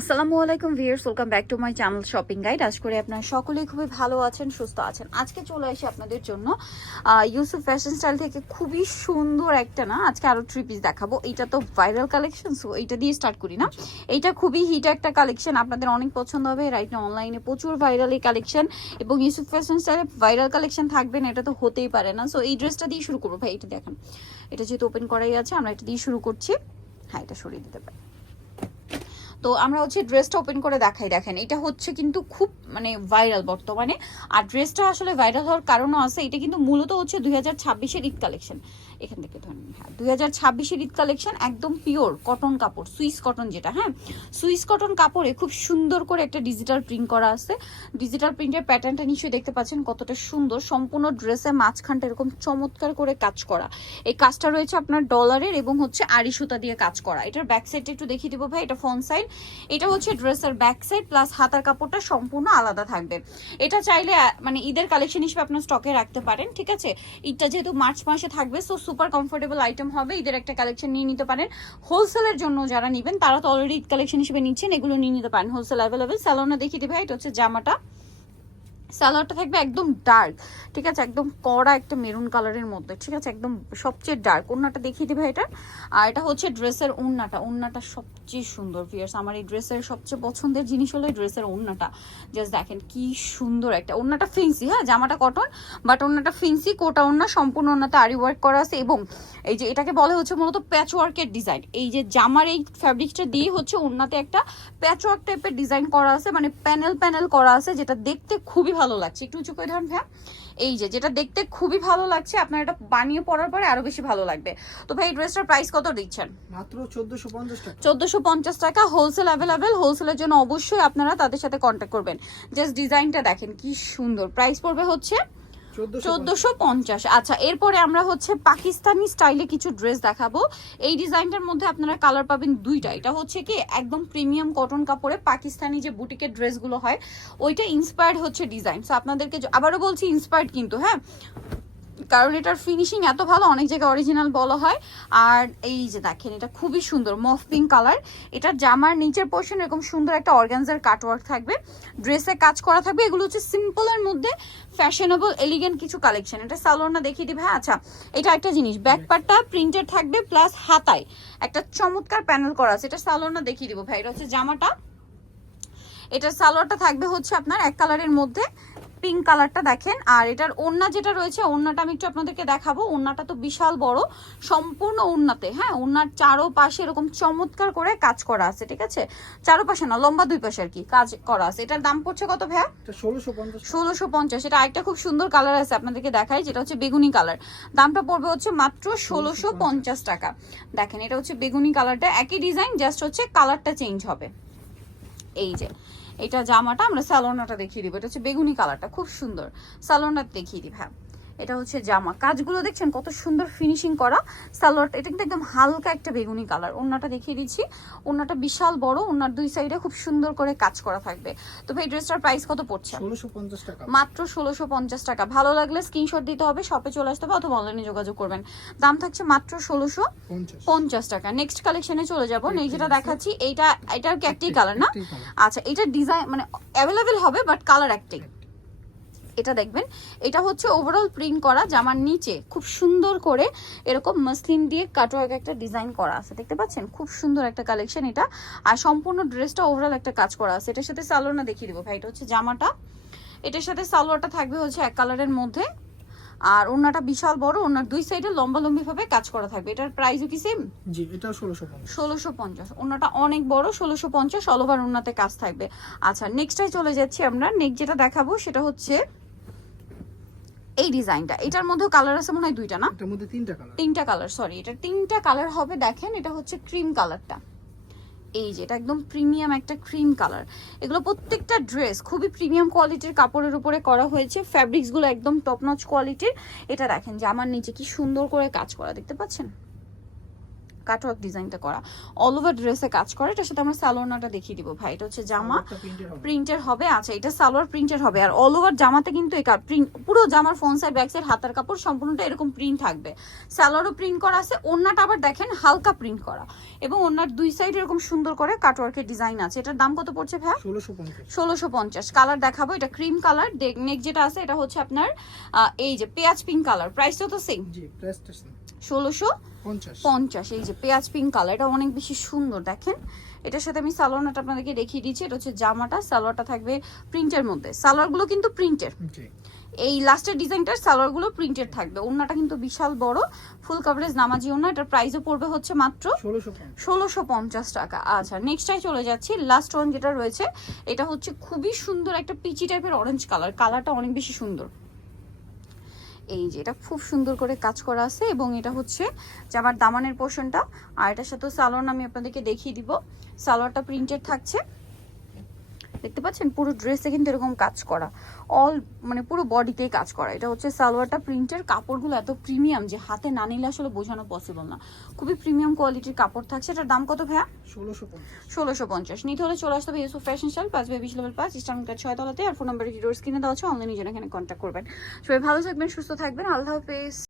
আসসালামু আলাইকুম viewers welcome back to my channel shopping guide. আজ করে আপনারা সকলেই খুবই ভালো আছেন, সুস্থ আছেন। আজকে চলে আসি আপনাদের জন্য ইউসুফ ফ্যাশন স্টাইল থেকে খুবই সুন্দর একটা না, আজকে আরও থ্রি পিস দেখাবো। এইটা তো ভাইরাল কালেকশন সো এইটা দিয়ে স্টার্ট করি না। এইটা খুবই হিট একটা কালেকশন আপনাদের অনেক পছন্দ হবে। রাইট না অনলাইনে প্রচুর ভাইরাল এই কালেকশন এবং ইউসুফ ফ্যাশন স্টাইলে ভাইরাল কালেকশন থাকবে না, এটা তো হতেই পারে না। সো এই ড্রেসটা দিয়ে শুরু করব। ভাই, এটা দেখেন, এটা যেহেতু ওপেন করাই আছে, আমরা এটা দিয়ে শুরু করছি। হ্যাঁ এটা সরিয়ে দিতে পারি। তো আমরা হচ্ছে ড্রেসটা ওপেন করে দেখাই, দেখেন। এটা হচ্ছে কিন্তু খুব মানে ভাইরাল বর্তমানে। আর ড্রেসটা আসলে ভাইরাল হওয়ার কারণও আছে, এটা কিন্তু মূলত হচ্ছে দুই হাজার ছাব্বিশের ঈদ কালেকশন এখান থেকে ধরেন হ্যাঁ দুই হাজার ছাব্বিশের ঈদ কালেকশন একদম পিওর কটন কাপড়, সুইস কটন যেটা হ্যাঁ সুইস কটন কাপড়ে খুব সুন্দর করে একটা ডিজিটাল প্রিন্ট করা আছে। ডিজিটাল প্রিন্টের প্যাটার্নটা নিশ্চয়ই দেখতে পাচ্ছেন কতটা সুন্দর, সম্পূর্ণ ড্রেসে মাঝখানটা এরকম চমৎকার করে কাজ করা। এই কাজটা রয়েছে আপনার ডলারের এবং হচ্ছে আড়ি সুতা দিয়ে কাজ করা। এটার ব্যাক সাইডটা একটু দেখিয়ে দিব ভাই, এটা ফ্রন্ট সাইড এটা হচ্ছে ড্রেসের ব্যাক সাইড প্লাস হাতার কাপড়টা সম্পূর্ণ আলাদা থাকবে। এটা চাইলে মানে ঈদের কালেকশন হিসেবে আপনার স্টকে রাখতে পারেন, ঠিক আছে? ঈদটা যেহেতু মার্চ মাসে থাকবে সো সুপার কমফোর্টেবল আইটেম হবে, ঈদের একটা কালেকশন নিয়ে নিতে পারেন। হোলসেলের জন্য যারা নেবেন, তারা তো অলরেডি কালেকশন হিসেবে নিচ্ছেন, এগুলো নিয়ে নিতে পারেন। হোলসেল অ্যাভেলেবেল স্যালোনা দেখিয়ে দিবে, এটা হচ্ছে জামাটা। সালোয়ারটা থাকবে একদম ডার্ক ঠিক আছে? একদম কড়া একটা মেরুন কালারের মধ্যে, ঠিক আছে? একদম সবচেয়ে ডার্ক ওড়নাটা দেখিয়ে দিবে এটা। আর এটা হচ্ছে ড্রেসের ওড়নাটা ওড়নাটা সবচেয়ে সুন্দর ফিয়ার্স আমার এই ড্রেসের সবচেয়ে পছন্দের জিনিস হলো এই ড্রেসের ওড়নাটা। জাস্ট দেখেন কি সুন্দর একটা, ওড়নাটা ফিন্সি হ্যাঁ? জামাটা কটন বাট ওড়নাটা ফিন্সি কোটা ওড়না, সম্পূর্ণ ওড়নাতে আরি ওয়ার্ক করা আছে এবং এই যে এটাকে বলে হচ্ছে মূলত প্যাচ ওয়ার্কের ডিজাইন এই যে জামার এই ফ্যাব্রিকটা দিয়ে হচ্ছে ওড়নাতে একটা প্যাচ ওয়ার্ক টাইপের ডিজাইন করা আছে মানে প্যানেল প্যানেল করা আছে, যেটা দেখতে খুবই ভালো লাগছে। একটু উঁচু করে ধরেন ভাইয়া। এই যে যেটা দেখতে খুবই ভালো লাগছে আপনার এটা বানিয়ে পরার পরে আরও বেশি ভালো লাগবে। তো ভাই এই ড্রেসটার প্রাইস কত দিচ্ছেন? মাত্র চোদ্দশো পঞ্চাশ টাকা। চোদ্দশো পঞ্চাশ টাকা হোলসেল অ্যাভেলেবেল হোলসেলের জন্য অবশ্যই আপনারা তাদের সাথে কন্ট্যাক্ট করবেন। জাস্ট ডিজাইনটা দেখেন কি সুন্দর। প্রাইস পড়বে হচ্ছে চোদ্দশো পঞ্চাশ। আচ্ছা এরপরে আমরা হচ্ছে পাকিস্তানি স্টাইলে কিছু ড্রেস দেখাবো। এই ডিজাইনটার মধ্যে আপনারা কালার পাবেন দুইটা। এটা হচ্ছে কি, একদম প্রিমিয়াম কটন কাপড়ে পাকিস্তানি যে বুটিকের ড্রেসগুলো হয়, ওইটা ইন্সপায়ার্ড হচ্ছে ডিজাইন। সো আপনাদেরকে আবারও বলছি ইন্সপায়ার্ড কিন্তু হ্যাঁ? কারণ এটার ফিনিশিং এত ভালো, অনেক জায়গায় অরিজিনাল বলা হয়। আর এই যে দেখেন, এটা খুবই সুন্দর মফ পিঙ্ক কালার এটার জামার নিচের পোর্শন এরকম সুন্দর একটা অর্গানজার কাটওয়ার্ক থাকবে। ড্রেসে কাজ করা থাকবে, এগুলো হচ্ছে সিম্পলের মধ্যে ফ্যাশনেবল এলিগেন্ট কিছু কালেকশন এটা সালোয়ারটা দেখিয়ে দিবে হ্যাঁ আচ্ছা এটা একটা জিনিস ব্যাক পার্টটা প্রিন্টেড থাকবে প্লাস হাতায়। একটা চমৎকার প্যানেল করা আছে, এটা সালোয়ারটা দেখিয়ে দিব ভাই। এটা হচ্ছে জামাটা। এটার সালোয়ারটা থাকবে হচ্ছে আপনার এক কালারের মধ্যে। পিঙ্ক কালারটা দেখেন আর এটার ওড়না যেটা রয়েছে ওড়নাটা আমি একটু আপনাদেরকে দেখাবো। ওড়নাটা তো বিশাল বড় সম্পূর্ণ ওড়নাতে হ্যাঁ? ওড়নার চারো পাশে এরকম চমৎকার করে কাজ করা আছে ঠিক আছে? চারো পাশে না লম্বা দুই পাশে আর কি কাজ করা আছে। এটার দাম পড়ছে কত ভাইয়া? পঞ্চাশ। ষোলোশো পঞ্চাশ। এটা আরেকটা খুব সুন্দর কালার আছে আপনাদেরকে দেখাই যেটা হচ্ছে বেগুনি কালার দামটা পড়বে হচ্ছে মাত্র ষোলোশো পঞ্চাশ। টাকা। দেখেন এটা হচ্ছে বেগুনি কালারটা একই ডিজাইন জাস্ট হচ্ছে কালারটা চেঞ্জ হবে। এই যে, এটা জামাটা আমরা স্যালোনাটা দেখিয়ে দিব। এটা হচ্ছে বেগুনি কালারটা খুব সুন্দর। স্যালোনাটা দেখিয়ে দিব হ্যাঁ এটা হচ্ছে জামা। কাজগুলো দেখছেন কত সুন্দর ফিনিশিং করা। সালোয়ার এটা কিন্তু একদম হালকা একটা বেগুনি কালার ওড়নাটা দেখিয়ে দিচ্ছি। ওড়নাটা বিশাল বড় ওড়নার দুই সাইডে খুব সুন্দর করে কাজ করা থাকবে। তো ভাই ড্রেসটার প্রাইস কত পড়ছে? মাত্র ষোলোশো পঞ্চাশ টাকা। ভালো লাগলে স্ক্রিনশট দিতে হবে শপে চলে আসতে হবে অথবা অনলাইনে যোগাযোগ করবেন। দাম থাকছে মাত্র ষোলোশো পঞ্চাশ। পঞ্চাশ। টাকা। নেক্সট কালেকশনে চলে যাব। নেক্সট যেটা দেখাচ্ছি এইটা এটার কি একটাই কালার না? আচ্ছা এটা ডিজাইন মানে অ্যাভেলেবেল হবে বাট কালার একটাই এটা দেখবেন এটা হচ্ছে ওভারঅল প্রিন্ট করা জামার নিচে খুব সুন্দর করে এরকম মাসলিন দিয়ে কাটওয়ার্ক একটা ডিজাইন করা আছে দেখতে পাচ্ছেন? খুব সুন্দর একটা কালেকশন এটা। আর সম্পূর্ণ ড্রেসটা ওভারঅল একটা কাজ করা আছে। এটার সাথে সালোয়ারটা দেখিয়ে দিব ভাই এটা হচ্ছে জামাটা। এটার সাথে সালোয়ারটা থাকবে হচ্ছে এক কালারের মধ্যে। আর ওনাটা বিশাল বড় ওনার দুই সাইডে লম্বা লম্বি ভাবে কাজ করা থাকবে। এটার প্রাইসও কি সেম জি এটা ষোলোশো পঞ্চাশ। ষোলোশো পঞ্চাশ। ওনাটা অনেক বড় ষোলোশো পঞ্চাশ অল ওভার ওনাতে কাজ থাকবে। আচ্ছা নেক্সটটাই চলে যাচ্ছি আমরা। নেক্সট যেটা দেখাবো সেটা হচ্ছে এই ডিজাইনটা। এটার মধ্যেও কালার আছে মনে হয় দুইটা না? এটার মধ্যে তিনটা কালার তিনটা কালার সরি এটা তিনটা কালার হবে দেখেন এটা হচ্ছে ক্রিম কালারটা এই যে এটা একদম প্রিমিয়াম একটা ক্রিম কালার এগুলো প্রত্যেকটা ড্রেস খুবই প্রিমিয়াম কোয়ালিটির কাপড়ের উপরে করা হয়েছে। ফ্যাব্রিক্সগুলো একদম টপ নচ কোয়ালিটির এটা দেখেন যে আমার নিচে কি সুন্দর করে কাজ করা দেখতে পাচ্ছেন? কাটওয়ার্ক ডিজাইনটা করা। অল ওভার ড্রেসে কাজ করে। এটার সাথে আমরা সালোনাটা দেখিয়ে দিব ভাই। এটা হচ্ছে জামা। প্রিন্টের হবে। আচ্ছা এটা সালোয়ার প্রিন্টের হবে। আর অল ওভার জামাতে কিন্তু এই প্রিন্ট পুরো জামার ফোন সাইড ব্যাক সাইড হাতার কাপড় সম্পূর্ণটা এরকম প্রিন্ট থাকবে। সালোয়ারও প্রিন্ট করা আছে। ওন্নাটা আবার দেখেন হালকা প্রিন্ট করা। এবং ওন্নার দুই সাইড এরকম সুন্দর করে কাটওয়ার্কের ডিজাইন আছে। এটার দাম কত পড়ছে ভাই? ষোলোশো পঞ্চাশ। কালার দেখাবো। এটা ক্রিম কালার নেক যেটা আছে এটা হচ্ছে আপনার এই যে পেঁয়াজ পিঙ্ক কালার প্রাইসটা তো সেম জি প্রাইসটা ষোলোশো পঞ্চাশ। এই যে পেঁয়াজ পিঙ্ক কালার এটা অনেক বেশি সুন্দর দেখেন। এটার সাথে আমি সালোয়ারটা আপনাদেরকে দেখিয়ে দিচ্ছি এটা হচ্ছে জামাটা সালোয়ারটা থাকবে প্রিন্টের মধ্যে। সালোয়ারগুলো কিন্তু প্রিন্টের এই লাস্টের ডিজাইনটার সালোয়ারগুলো প্রিন্টেড থাকবে। ওড়নাটা কিন্তু বিশাল বড় ফুল কভারেজ নামাজি ওড়না এটার প্রাইসও পড়বে হচ্ছে মাত্র ষোলোশো পঞ্চাশ। ষোলোশো পঞ্চাশ টাকা। আচ্ছা নেক্সটটাই চলে যাচ্ছি। লাস্ট ওয়ান যেটা রয়েছে এটা হচ্ছে খুবই সুন্দর একটা পিচি টাইপের অরেঞ্জ কালার কালারটা অনেক বেশি সুন্দর। এই যে, এটা খুব সুন্দর করে কাজ করা আছে এবং এটা হচ্ছে আমার দামানের পোর্শনটা আর এটার সাথে সালোয়ার আমি আপনাদেরকে দেখিয়ে দিব। সালোয়ারটা প্রিন্টেড থাকছে। দেখতে পাচ্ছেন? পুরো ড্রেসে কিন্তু এরকম কাজ করা। অল মানে পুরো বডিতেই কাজ করা। এটা হচ্ছে সালোয়ারটা। প্রিন্টের কাপড়গুলো এত প্রিমিয়াম যে হাতে না নিলে আসলে বোঝানো পসিবল না। খুবই প্রিমিয়াম কোয়ালিটির কাপড় থাকছে। এটার দাম কত ভাইয়া? ষোলোশো পঞ্চাশ। ষোলোশো পঞ্চাশ। নিতে হলে চলে আসতে হবে ইউসুফ ফ্যাশন স্টাইল পাঁচ বাই বিশ লেভেল পাঁচ ইস্টার্নকার ছয় তলাতে। আর ফোন নাম্বার ভিডিওর স্ক্রিনে দেওয়া আছে। অনলাইনে জন্য এখানে কন্ট্যাক্ট করবেন। সবাই ভালো থাকবেন সুস্থ থাকবেন। আল্লাহ হাফেজ।